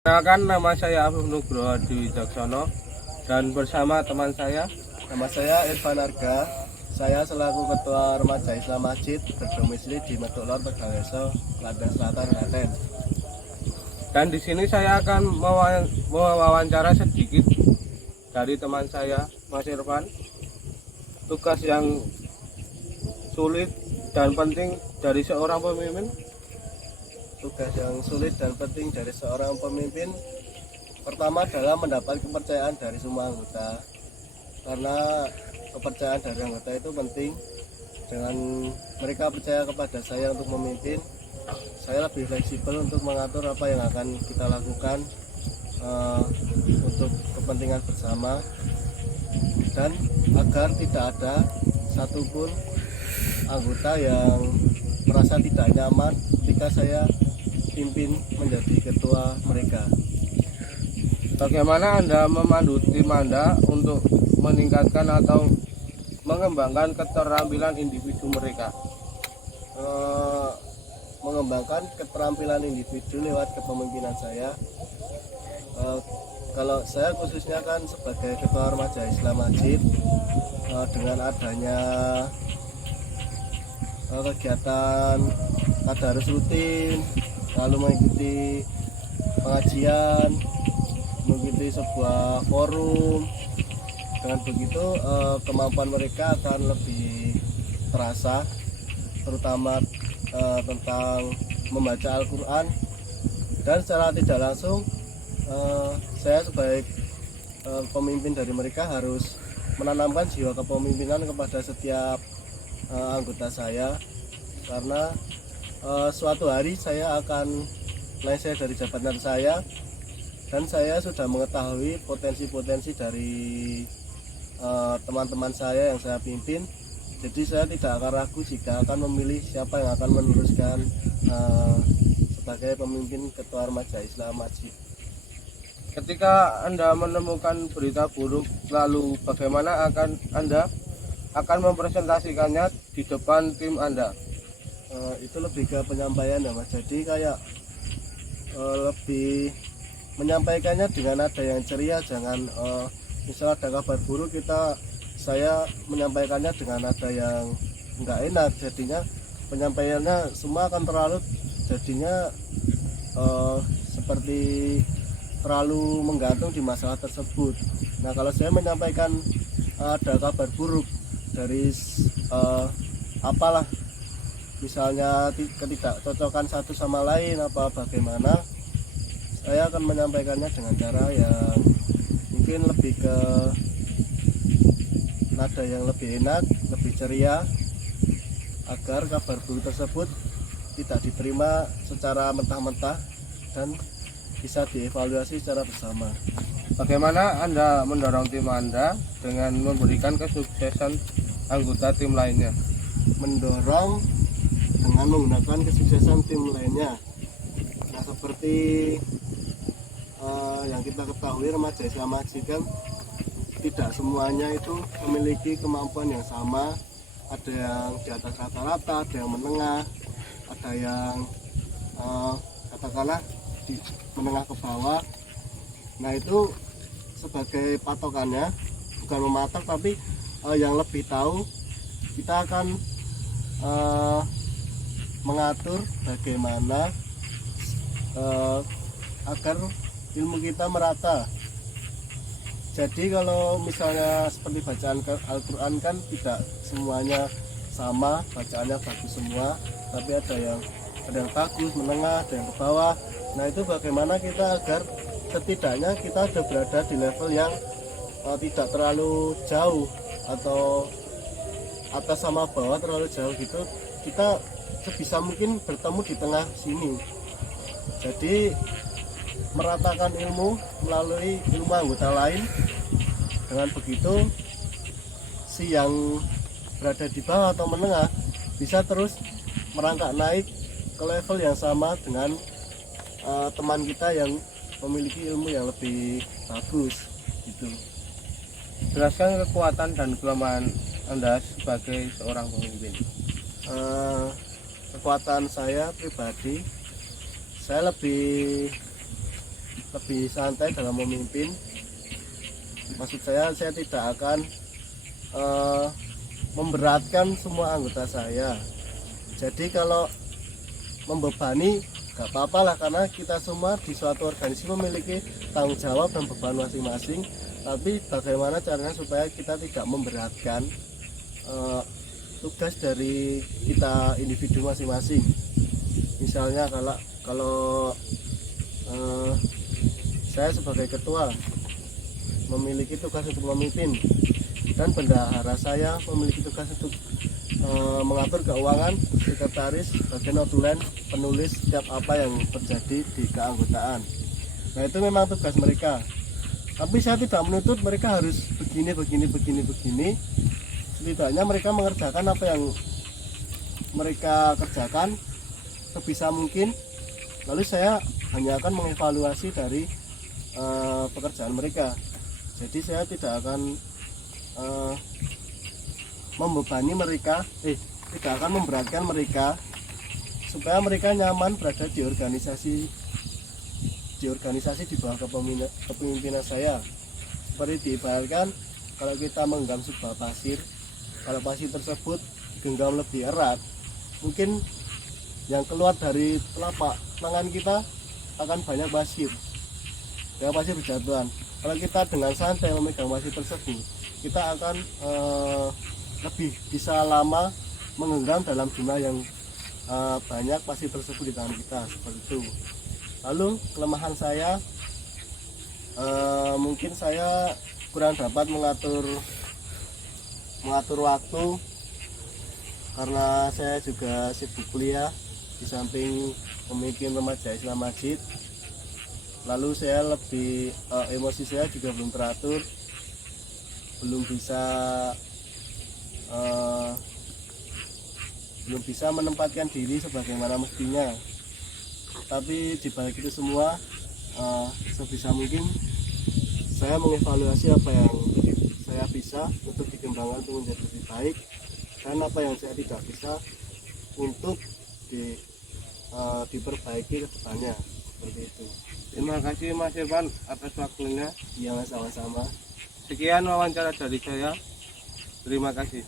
Perkenalkan, nama saya Afif Nugroho Dwi Wicaksono dan bersama teman saya. Nama saya Irfan Arga. Saya selaku Ketua Remaja Islam Masjid berdomisili di Metuk Lor, Tegaleso, Klaten Selatan, Klaten. Dan di sini saya akan mewawancara sedikit dari teman saya, Mas Irfan. Tugas yang sulit dan penting dari seorang pemimpin. Tugas yang sulit dan penting dari seorang pemimpin pertama adalah mendapat kepercayaan dari semua anggota, karena kepercayaan dari anggota itu penting. Dengan mereka percaya kepada saya untuk memimpin, saya lebih fleksibel untuk mengatur apa yang akan kita lakukan untuk kepentingan bersama, dan agar tidak ada satupun anggota yang merasa tidak nyaman ketika saya pimpin menjadi ketua mereka. Bagaimana Anda memandu tim Anda untuk meningkatkan atau mengembangkan keterampilan individu mereka? Mengembangkan keterampilan individu lewat kepemimpinan saya. Kalau saya khususnya kan sebagai Ketua Remaja Islam Masjid, dengan adanya kegiatan tadarus rutin, lalu mengikuti pengajian, mengikuti sebuah forum, dengan begitu kemampuan mereka akan lebih terasa, terutama tentang membaca Al-Quran. Dan secara tidak langsung saya sebagai pemimpin dari mereka harus menanamkan jiwa kepemimpinan kepada setiap anggota saya, karena suatu hari saya akan lengser dari jabatan saya, dan saya sudah mengetahui potensi-potensi dari teman-teman saya yang saya pimpin. Jadi saya tidak akan ragu jika akan memilih siapa yang akan meneruskan sebagai pemimpin Ketua Remaja Islam Masjid. Ketika Anda menemukan berita buruk, lalu bagaimana Anda akan mempresentasikannya di depan tim Anda? Itu lebih ke penyampaian ya Mas. Jadi kayak lebih menyampaikannya dengan nada yang ceria. Jangan misal ada kabar buruk saya menyampaikannya dengan nada yang enggak enak, jadinya penyampaiannya semua akan jadinya seperti terlalu menggantung di masalah tersebut. Nah, kalau saya menyampaikan ada kabar buruk dari apalah, misalnya ketidakcocokan satu sama lain apa bagaimana, saya akan menyampaikannya dengan cara yang mungkin lebih ke nada yang lebih enak, lebih ceria, agar kabar buruk tersebut tidak diterima secara mentah-mentah dan bisa dievaluasi secara bersama. Bagaimana Anda mendorong tim Anda dengan memberikan kesuksesan anggota tim lainnya? Mendorong dengan menggunakan kesuksesan tim lainnya. Nah, seperti yang kita ketahui, Remaja Islam Masjid kan tidak semuanya itu memiliki kemampuan yang sama. Ada yang di atas rata-rata, ada yang menengah, ada yang katakanlah di menengah ke bawah. Nah, itu sebagai patokannya, bukan mematok tapi yang lebih tahu, kita akan mengatur bagaimana agar ilmu kita merata. Jadi kalau misalnya seperti bacaan Al-Quran kan tidak semuanya sama, bacaannya bagus semua, tapi ada yang bagus, menengah, ada yang ke bawah. Nah, itu bagaimana kita agar setidaknya kita sudah berada di level yang tidak terlalu jauh, atau atas sama bawah terlalu jauh gitu. Kita sebisa mungkin bertemu di tengah sini. Jadi meratakan ilmu melalui ilmu anggota lain. Dengan begitu si yang berada di bawah atau menengah bisa terus merangkak naik ke level yang sama dengan teman kita yang memiliki ilmu yang lebih bagus gitu. Jelaskan kekuatan dan kelemahan Anda sebagai seorang pemimpin. Kekuatan saya pribadi, saya lebih lebih santai dalam memimpin. Maksud saya tidak akan memberatkan semua anggota saya. Jadi kalau membebani gak apa-apa lah, karena kita semua di suatu organisasi memiliki tanggung jawab dan beban masing-masing. Tapi bagaimana caranya supaya kita tidak memberatkan tugas dari kita individu masing-masing. Misalnya kalau saya sebagai ketua memiliki tugas untuk memimpin, dan bendahara saya memiliki tugas untuk mengatur keuangan, sekretaris, bagian notulen, penulis setiap apa yang terjadi di keanggotaan. Nah, itu memang tugas mereka. Tapi saya tidak menuntut mereka harus begini. Setidaknya mereka mengerjakan apa yang mereka kerjakan sebisa mungkin. Lalu saya hanya akan mengevaluasi dari pekerjaan mereka. Jadi saya tidak akan membebani mereka, tidak akan memberatkan mereka, supaya mereka nyaman berada di organisasi di bawah kepemimpinan saya. Seperti diibaratkan, kalau kita menggenggam sebuah pasir, kalau pasir tersebut digenggam lebih erat, mungkin yang keluar dari telapak tangan kita akan banyak pasir, ya pasir berjatuhan. Kalau kita dengan santai memegang pasir tersebut, kita akan lebih bisa lama menggenggam dalam jumlah yang banyak pasir tersebut di tangan kita, seperti itu. Lalu kelemahan saya, mungkin saya kurang dapat mengatur waktu, karena saya juga sibuk kuliah di samping memimpin remaja Islam Masjid. Lalu saya lebih emosi saya juga belum teratur, belum bisa menempatkan diri sebagaimana mestinya. Tapi di balik itu semua, sebisa mungkin saya mengevaluasi apa yang saya bisa untuk dikembangkan untuk menjadi lebih baik, dan apa yang saya tidak bisa untuk diperbaiki ke depannya, seperti itu. Terima kasih Mas Irfan atas waktunya. Iya, sama-sama. Sekian wawancara dari saya. Terima kasih.